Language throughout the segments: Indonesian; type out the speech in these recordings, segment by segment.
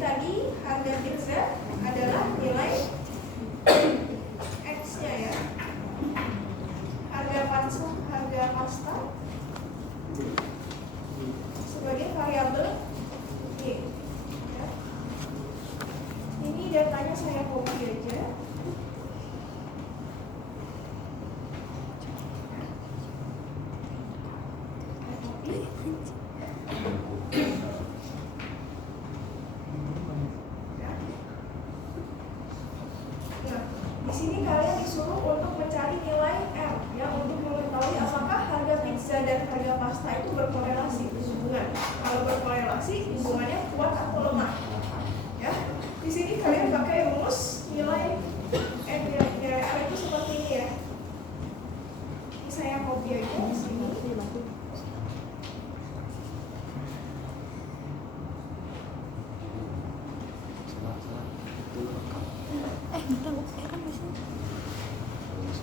tadi harga pizza adalah nilai X-nya ya. Harga pasta sebagai variabel Y. Ya. Ini datanya saya copy aja. Di sini kalian disuruh untuk mencari nilai R ya, untuk mengetahui apakah harga pizza dan harga pasta itu berkorelasi hubungan. Kalau berkorelasi hubungannya kuat atau lemah. Ya. Di sini kalian pakai rumus nilai R itu seperti ini ya. Ini saya copy aja di sini.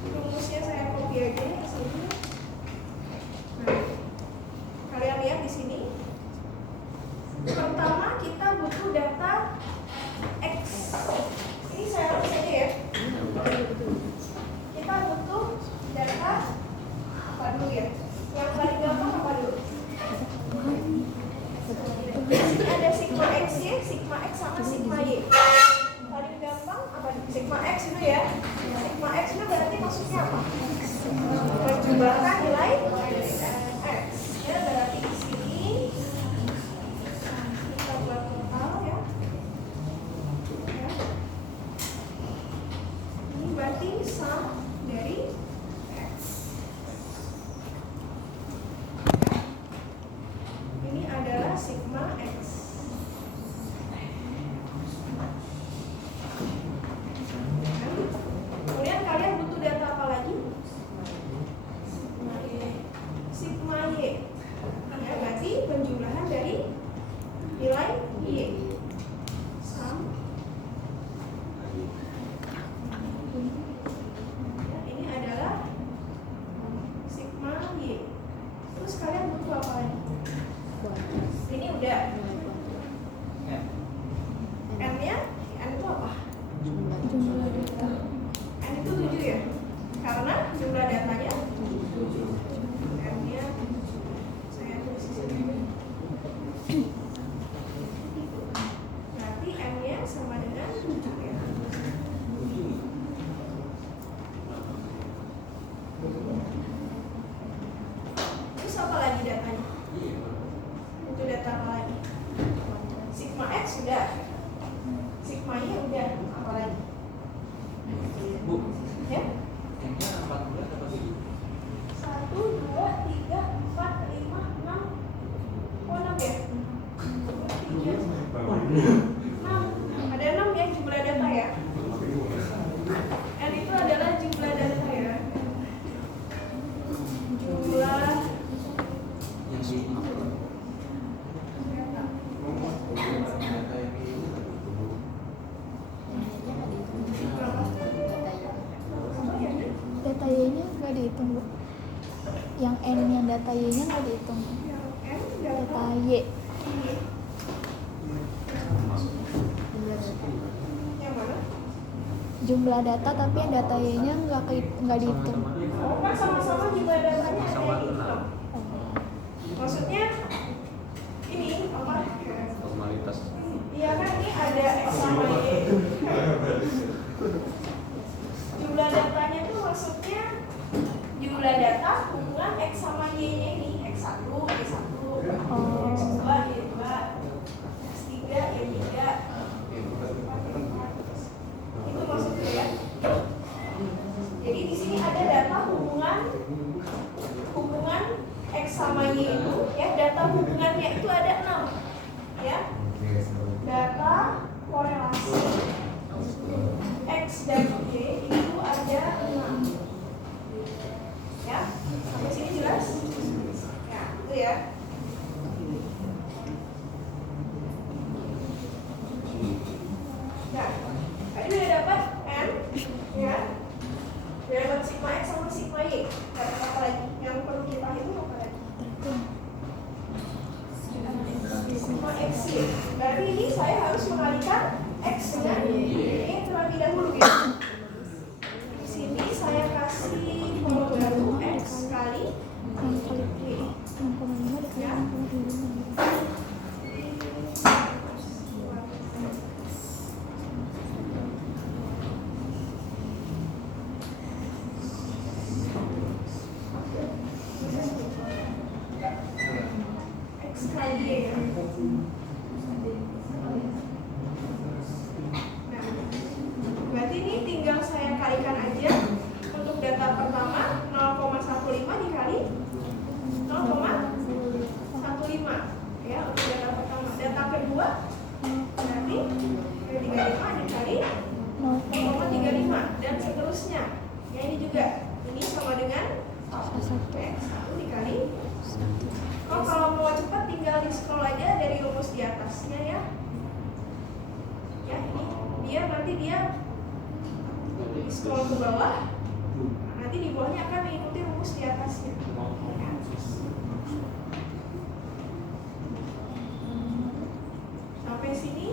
Rumusnya saya copy aja di sini. Nah, kalian lihat di sini. Pertama kita butuh data X. Ini saya tulis aja ya. Kita butuh data apa dulu ya? Yang paling gampang apa dulu? Di sini ada sigma X Y, sigma X sama sigma Y. Paling gampang apa? Sigma X itu ya. Sigma X itu berarti maksudnya apa? Perjumlahan nilai X. Ya, berarti di sini kita buat total ya. Ini berarti sum dari X. Ini adalah sigma X. Kemudian kalian butuh data apa lagi? Sigma Y. Ya, berarti penjumlahan dari nilai Y. Sum. Ya, ini adalah sigma Y. Terus kalian butuh apa lagi? Ini udah. N-nya, N itu apa? Jumlah data. N itu 7 ya? Karena jumlah datanya 7. N-nya saya tulis di sini. Berarti N-nya sama dengan 7 ya. Terus apa lagi datanya? Itu data apa lagi? Sigma X sudah. Sigma Y udah. Apa lagi? Bu, Ya? N-nya 14 apa sih? 1, 2, 3, 4, 5, 6. Oh 6 ya? 6. Ada 6 ya jumlah data ya? N itu adalah jumlah data ya. Jumlah Yang si apa? data. Data yang ini. Data Y-nya nggak dihitung, Bu. Yang N-nya data Y-nya nggak dihitung. Yang N Data data Y. yang mana? Jumlah data tapi yang data Y-nya nggak dihitung. Oh kan sama-sama jumlah datanya ada Sama yang dengan. dihitung. Maksudnya ini apa? Formalitas. Iya kan ini ada X sama Y. Jumlah datanya itu maksudnya jumlah data hubungan X sama Y-nya ini. X1, Y1, X2, Y2, X3, Y3. Itu maksudnya ya. Jadi di sini ada data hubungan X sama Y itu ya, data saya harus mengalikan X dengan Y terlebih dahulu ya. Di sini saya kasih kolom baru X kali 6 kali Y 6,5 dikali Ya. 6,25. X kali Y ya. Nah, berarti ini tinggal saya kalikan aja. Untuk data pertama 0,15 dikali 0,15 ya untuk data pertama. Data kedua berarti 35 dikali 0,35 dan seterusnya. Ya ini juga ini sama dengan X 1 dikali. Oh, kalau mau cepat tinggal di scroll aja dari rumus di atasnya ya. Ya ini nanti dia di scroll ke bawah. Nanti di bawahnya akan mengikuti rumus di atasnya. Ya. Sampai sini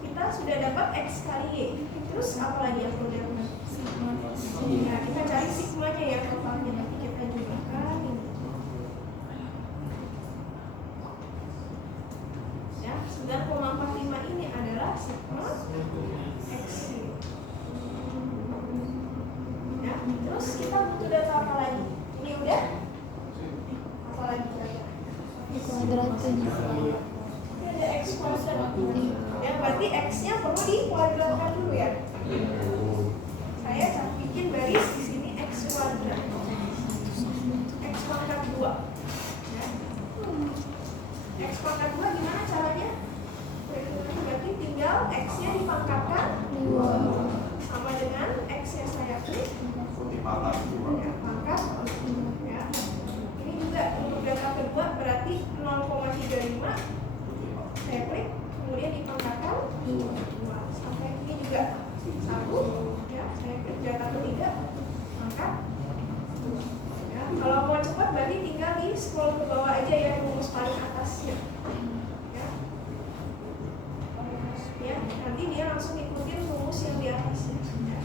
kita sudah dapat X kali Y. Terus apa lagi yang perlu dilakukan? Nah, kita cari sigmanya ya totalnya. Nanti kita jumlahkan ini. Ya, 9,45 ini adalah sigma X. Ya, terus kita butuh data apa lagi? Ini udah? Apa lagi kira-kira? Dikuadratin. Ini ada X kuadrat. Ya, berarti X-nya perlu dikuadratkan dulu ya. Saya bikin baris di sini X kuadrat. X pangkat 2. Ya. X pangkat 2 gimana caranya? Berarti tinggal X-nya dipangkatkan 2 sama dengan X-nya saya klik ya, pangkat ya. Ini juga untuk data kedua berarti 0,35 saya klik kemudian dipangkatkan 2 sampai ini juga 1 ya, saya klik data ketiga pangkat ya. Kalau mau cepat berarti tinggal di scroll ke bawah aja ya, rumus paling atasnya ya. Ya, nanti dia langsung ikutin rumus yang di atasnya ya.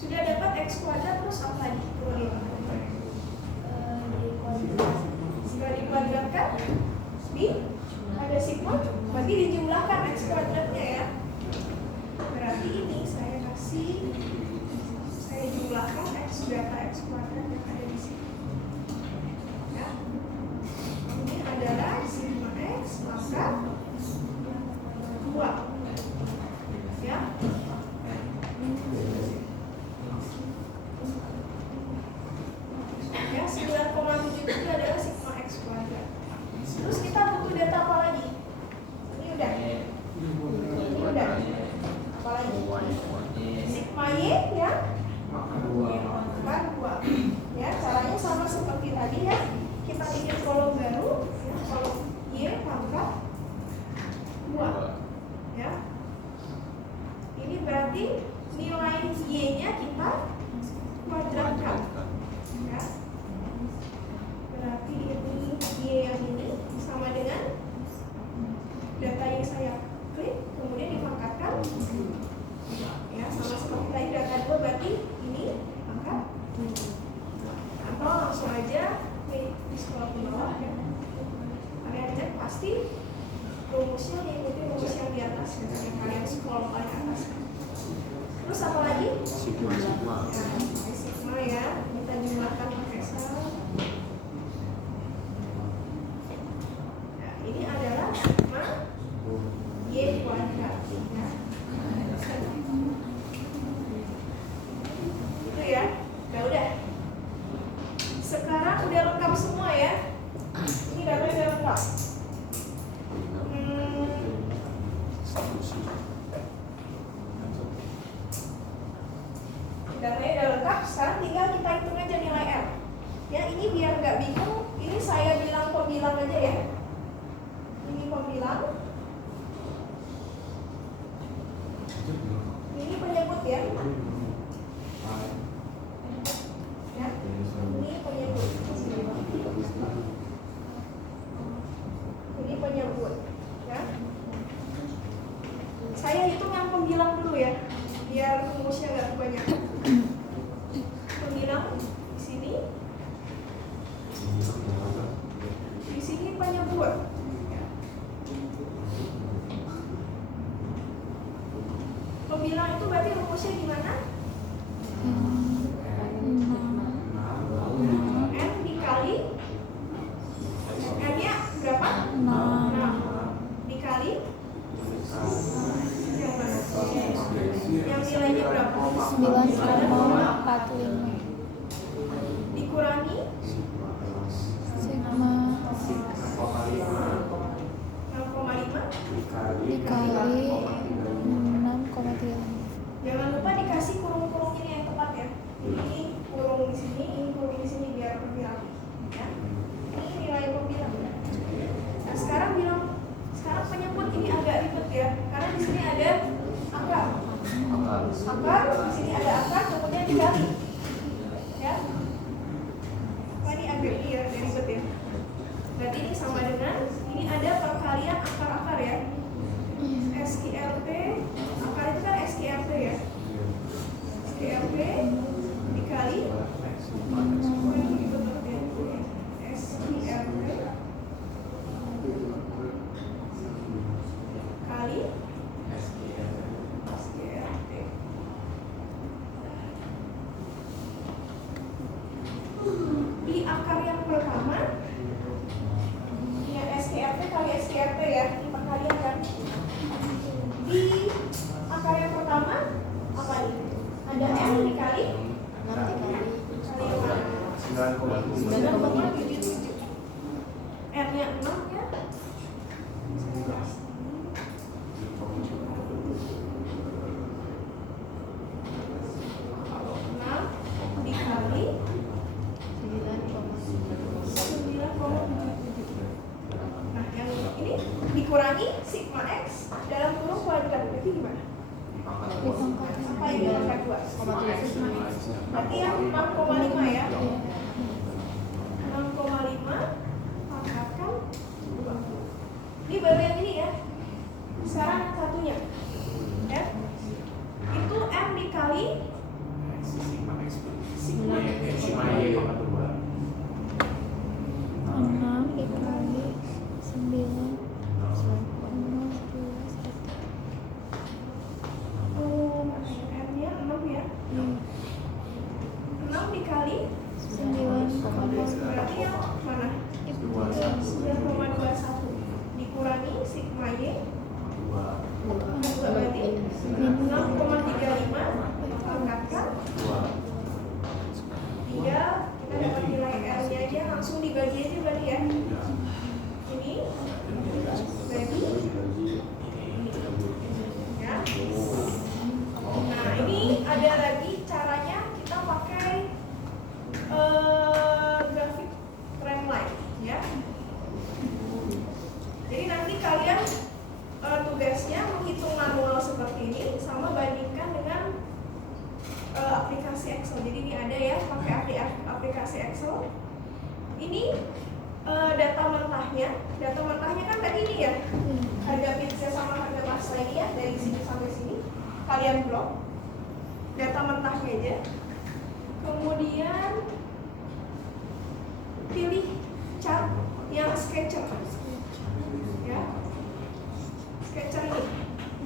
Sudah dapat X kuadrat, terus apa lagi? Sudah dikuadratkan di ada sigma, berarti dijumlahkan X kuadratnya ya. Berarti ini saya jumlahkan X data X kuadrat yang ada di sini ya. Ini adalah sigma X maka 2 ya. Ya, 9,77 adalah sigma X kuadrat. Terus kita butuh data apa lagi? Ini udah. Ini udah. Apa lagi? Sigma Y ya. Kan 2. Ya, caranya sama seperti tadi ya. Kita bikin kolom baru, ya, kolom Y pangkat 2. Ya. Ini berarti nilai Y-nya kita kuadratkan. Ya. Berarti ini Y yang ini sama dengan data yang saya klik kemudian dipangkatkan ya, sama seperti tadi data 2 berarti ini pangkat atau langsung aja di scroll ke bawah ya. Kalian cek pasti rumusnya mengikuti rumus yang di atas ya, yang kalian scroll paling atas. Terus apa lagi? Sigma. Ya, pakai sigma ya, kita jumlahkan pakai sel. Nah, ini adalah sigma Y kuadrat ya. Itu ya, udah. Sekarang udah lengkap semua ya. Ini datanya udah lengkap. Datanya udah lengkap, sekarang tinggal kita hitung aja nilai R. Ya, ini biar nggak bingung, ini saya bilang pembilang aja ya. Ini pembilang. Ini penyebut ya. Ya, ini penyebut. Ini penyebut. Ya. ya, biar rumusnya nggak kebanyakan. Pembilang di sini penyebut. Pembilang itu berarti rumusnya gimana? N dikali N-nya berapa? 6 dikali yang mana? Yang nilainya berapa? 9,45 dikurangi sigma 6,5 dikali 6,3. Jangan lupa dikasih kurung-kurung ini yang tepat ya. Ini kurung di sini, ini kurung di sini biar lebih rapi. Ya. Ini nilai pembilang. Nah sekarang penyebut ini agak ribet ya, karena di sini ada akar. Di sini ada akar, kemudian dikali. Ya. Ini agak ini ya, agak ribet ya. Berarti ini sama dengan ini ada perkalian akar-akar ya. SQRT, akar itu kan SQRT ya. SQRT dikali SQRT kali SQRT. Di akar yang pertama ya SQRT kali SQRT ya, di perkalian kan. Di akar yang pertama apa nih? Ada M dikali 9,77. R-nya 6 ya. 6 dikali 9,77. Nah, yang ini dikurangi sigma X dalam kurung kuadrat. Berarti gimana? Apa yang dipangkat 2? Berarti yang 6,5 ya. 6,5 pangkatkan 2. Ini baru yang ini ya. Sekarang yang satunya ya. Itu M dikali sigma 6 dikali 9. M-nya 6 ya. 6 dikali 9,2 berarti yang mana? 9,21 dikurangi sigma Y 2 berarti 6,35 pangkatkan 3. Kita dapat nilai R-nya aja, langsung dibagi aja berarti ya. Ini bagi ya. Nah ini ada lagi caranya, kita pakai grafik trendline ya. Jadi nanti kalian tugasnya menghitung manual seperti ini sama bandingkan dengan aplikasi Excel. Jadi ini ada ya, pakai aplikasi Excel. Ini data mentahnya kan tadi ini ya, harga pizza sama harga pasta ini ya, dari sini sampai sini kalian blok data mentahnya aja. Kemudian pilih chart yang sketcher ya, sketcher ini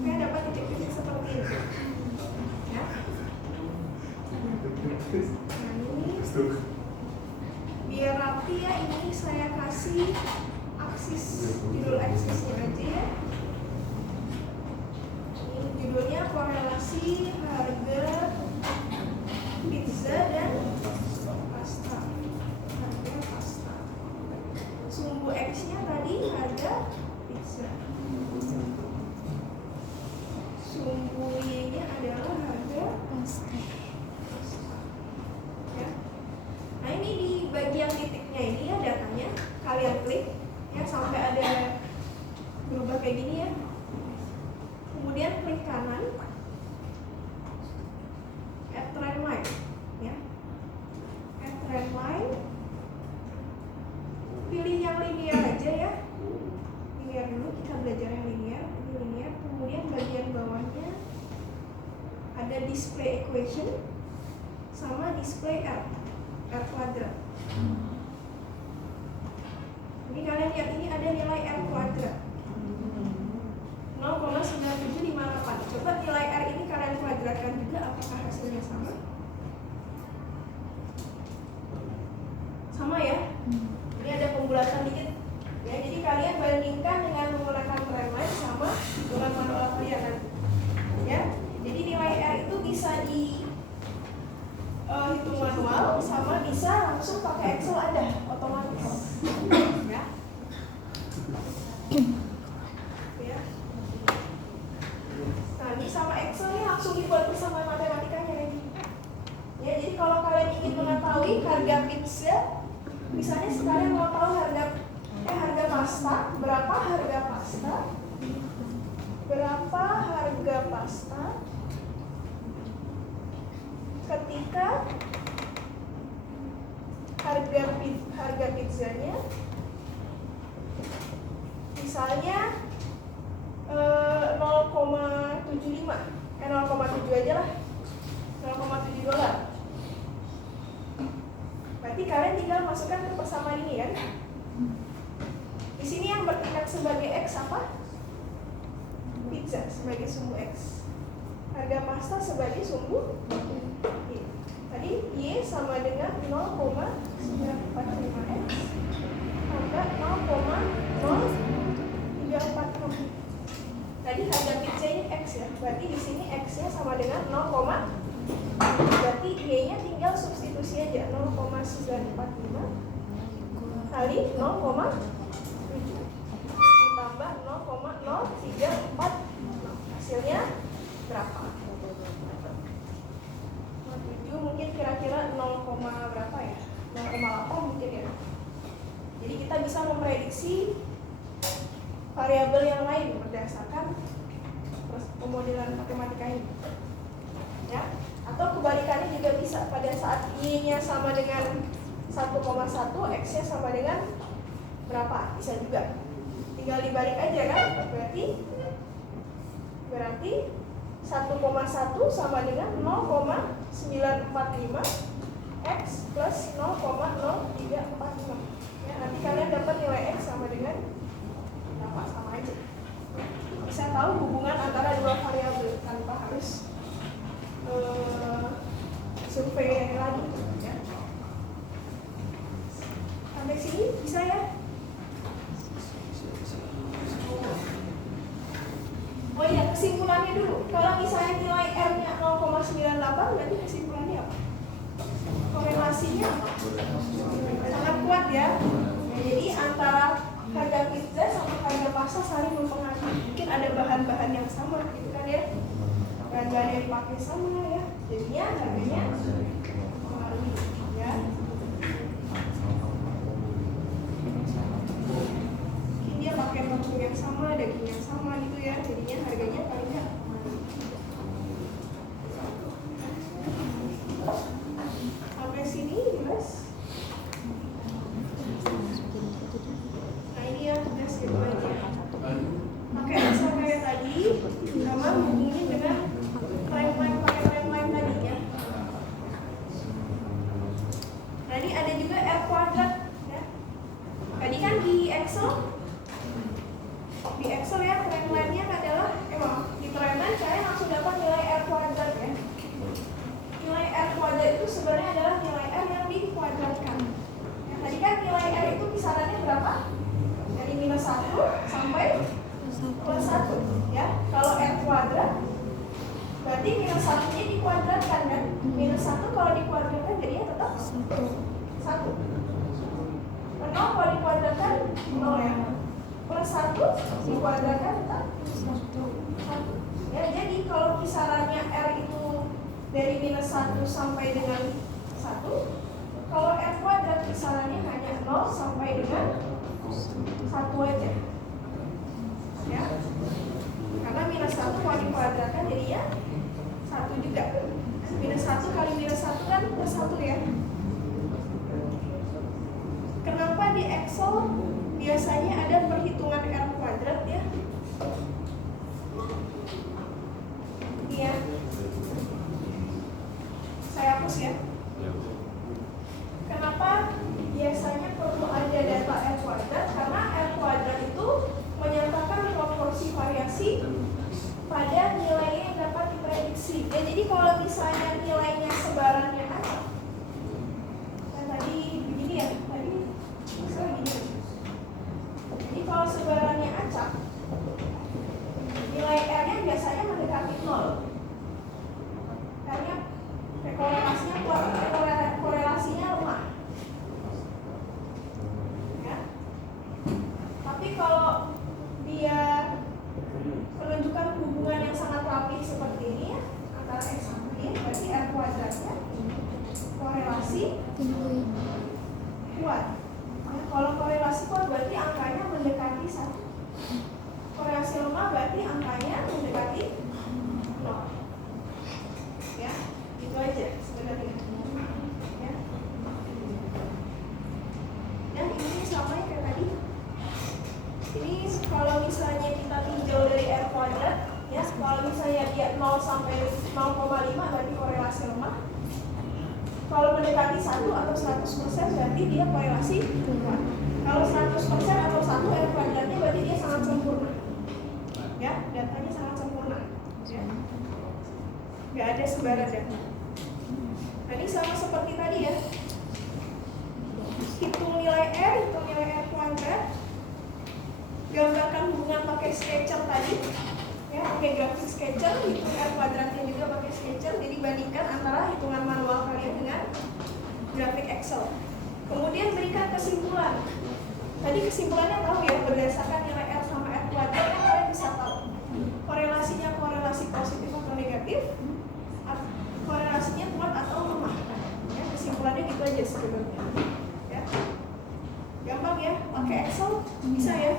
saya dapat titik-titik seperti ini ya. Nah ini biar rapi ya, ini saya kasih judul aksisnya aja ya. Ini judulnya korelasi harga pizza dan pasta. Harga pasta. Sumbu X-nya tadi harga pizza. Sumbu Y-nya adalah harga pasta. ya. Nah ini di bagian titiknya ini ya, datanya kalian klik ya sampai ada berubah kayak gini ya. Kemudian klik kanan, add trend line ya, add trend line, pilih yang linear aja ya, linear dulu, kita belajar yang linear. Ini linear, kemudian bagian bawahnya display equation sama display R kuadrat. Jadi kalian lihat ini ada nilai R kuadrat 0,9758. Coba nilai R ini kalian kuadratkan juga, apakah hasilnya sama? Sama ya? Ini ada pembulatan dikit ya, jadi kalian bandingkan dengan menggunakan trendline sama dengan manual kalian nanti ya. Jadi nilai R itu bisa di hitung manual sama bisa langsung pakai Excel, ada otomatis ya. Ya. Nah, ini sama Excel ini langsung dibuat bersama matematikanya ini. Ya, jadi kalau kalian ingin mengetahui harga pizza, misalnya sekarang mau tahu harga pasta, berapa harga pasta ketika harga pizzanya misalnya 0,75 0,7 aja lah, $0,7. Berarti kalian tinggal masukkan ke persamaan ini kan. Di sini yang bertingkat sebagai X apa? Pizza sebagai sumbu X. Harga pasta sebagai sumbu Y. Tadi Y sama dengan 0,945X tambah 0,0346. Tadi harga pizza ini X ya. Berarti di sini X-nya sama dengan 0, berarti Y-nya tinggal substitusi aja 0,945 kali 0,7 ditambah 0,0346. Hasilnya berapa? 7 mungkin kira-kira 0, berapa ya? 0,8 mungkin ya. Jadi kita bisa memprediksi variabel yang lain berdasarkan pemodelan matematika ini. Ya. Atau kebalikannya juga bisa, pada saat Y-nya sama dengan 1,1, X-nya sama dengan berapa? Bisa juga. Tinggal dibalik aja kan? Berarti 1,1 sama dengan 0,945 X plus 0,0345. Ya, nanti kalian dapat nilai X sama dengan berapa? Sama aja. Bisa tahu hubungan antara dua variabel tanpa harus survei lagi ya. Sampai sini bisa ya? Oh iya, kesimpulannya dulu. Kalau misalnya nilai R-nya 0,98, berarti kesimpulannya apa? Korelasinya apa? Sangat kuat ya. Jadi antara harga pizza sama harga pasta saling mempengaruhi. Mungkin ada bahan-bahan yang sama gitu kan ya. Bahan-bahan yang dipakai sama ya. Jadinya harganya mempengaruhi ya. Mungkin dia pakai tepung yang sama, daging yang sama gitu ya. Jadinya harganya paling nggak sampai sini jelas. Nah ini ya sudah siap aja. Pakai Excel kayak tadi, sama hubungin dengan timeline, pakai timeline tadi ya. Nah ini ada juga R kuadrat ya. Tadi kan di Excel ya timeline-nya adalah di timeline saya langsung dapat nilai R kuadrat ya. Nilai R kuadrat itu sebenarnya adalah nilai R yang dikuadratkan. Ya, tadi kan nilai R itu kisarannya berapa? Dari -1 sampai +1 ya. Kalau R kuadrat berarti -1-nya dikuadratkan kan. -1 kalau dikuadratkan jadinya tetap 1. 0 kalau dikuadratkan 0 ya. +1 dikuadratkan tetap 1. Ya, jadi kalau kisarannya R itu dari -1 sampai dengan 1, kalau R kuadrat kisarannya hanya 0 sampai dengan 1 aja ya. Karena -1 kalau dikuadratkan jadinya 1 juga. -1 kali -1 kan +1 ya. Kenapa di Excel biasanya ada perhitungan R kuadrat ya? Iya. rumus ya. Ya. Kenapa biasanya perlu ada data R kuadrat? Karena R kuadrat itu menyatakan proporsi variasi pada nilainya yang dapat diprediksi. Ya, jadi kalau misalnya nilainya sebarannya acak, nah tadi begini ya, tadi misalnya gini. Jadi kalau sebarannya acak, nilai R-nya biasanya mendekati 0. Karena korelasinya kuat, korelasinya lemah. Ya. Tapi kalau dia menunjukkan hubungan yang sangat rapih seperti ini ya, antara X sama Y, berarti R kuadratnya korelasi tinggi. kuat. Nah, kalau korelasi kuat berarti angkanya mendekati 1. Korelasi lemah berarti angkanya mendekati 0. Ya, itu aja sebenarnya. Ya. Dan ini sama kayak tadi. Ini kalau misalnya kita tinjau dari R kuadrat, ya, kalau misalnya dia 0 sampai 0,5 berarti korelasi lemah. Kalau mendekati 1 atau 100% berarti dia korelasi kuat. Kalau 100% atau 1 R kuadratnya berarti dia sangat sempurna. Ya, datanya sangat sempurna. Ya. Nggak ada sebaran data. Nah, ini sama seperti tadi ya. Hitung nilai R kuadrat. Gambarkan hubungan pakai sketcher tadi. Ya, pakai grafik sketcher, hitung R kuadratnya juga pakai sketcher. Jadi bandingkan antara hitungan manual kalian dengan grafik Excel. Kemudian berikan kesimpulan. Tadi kesimpulannya tahu ya, berdasarkan nilai R sama R kuadrat kalian bisa tahu korelasinya korelasi positif atau negatif, korelasinya kuat atau lemah. Ya, kesimpulannya gitu aja sebenarnya. Ya. Gampang ya, pakai Excel bisa ya.